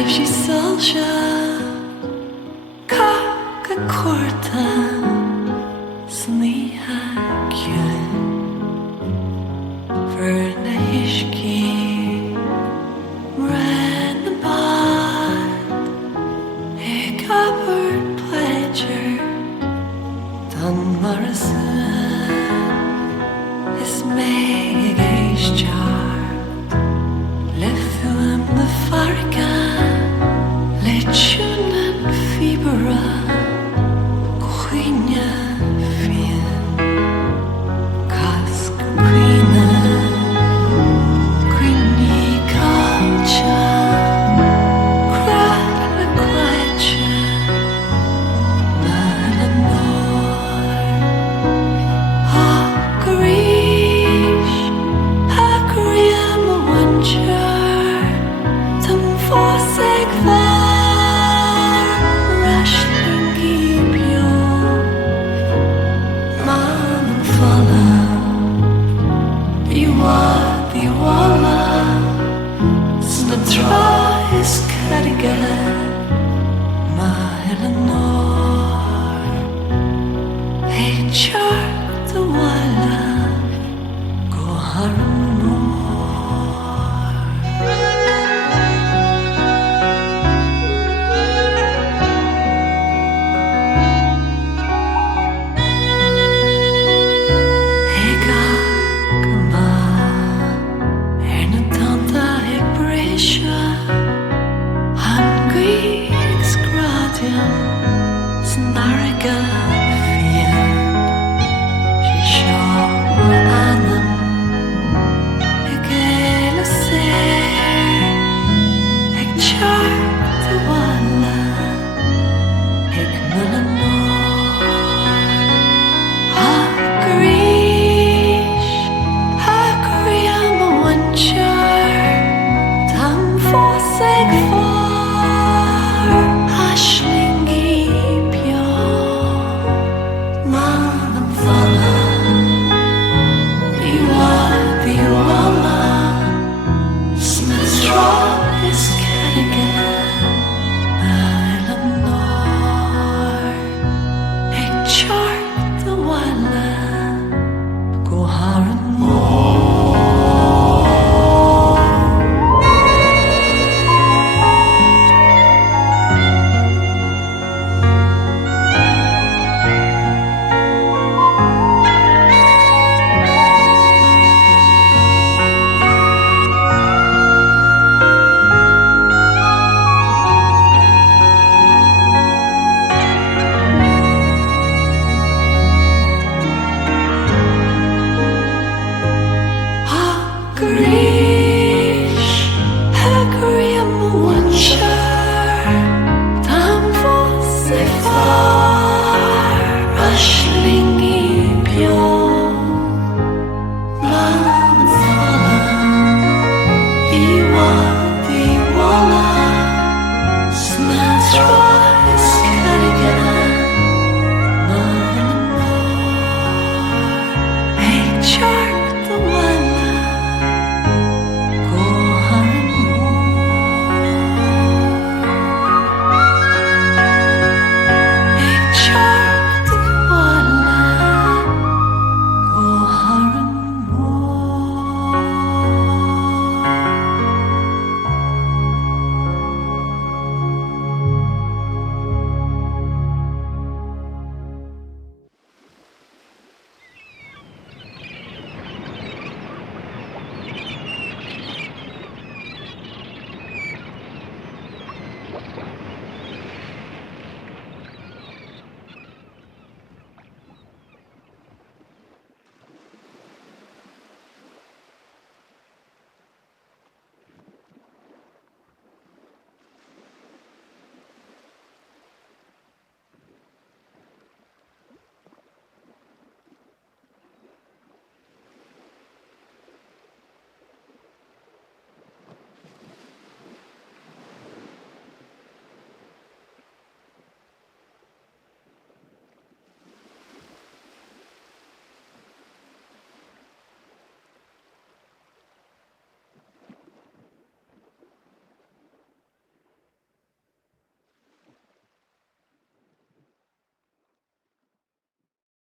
Leibhí salse cá go cuairta saníthe ciúin bhur na huiscí ran na bad ag Albert Pledger don mar a sun is mé ag éisteart le fuam na fargan le tún an fibra chuine fian casc cuine cuine calcha crack le quaitche man an nor Garish Hakriam a wancher tam fosig var rashling gibio man an falla biwala sna tra is cardigan ma Eleanor hey chart the wala go harmo hey ga gama na tanta e brescia hungry excradium snarga fian she shaw anam egela ser eg chart the wala eg melanor Hagrish Hagriam a wancher tam fosig far ashlingi pio man an falla biwala sna tra is cardigan Eleanor eg chart the wala go haran Hagrish Hagriam a wancher tam fosig far ashlingi pio man an falla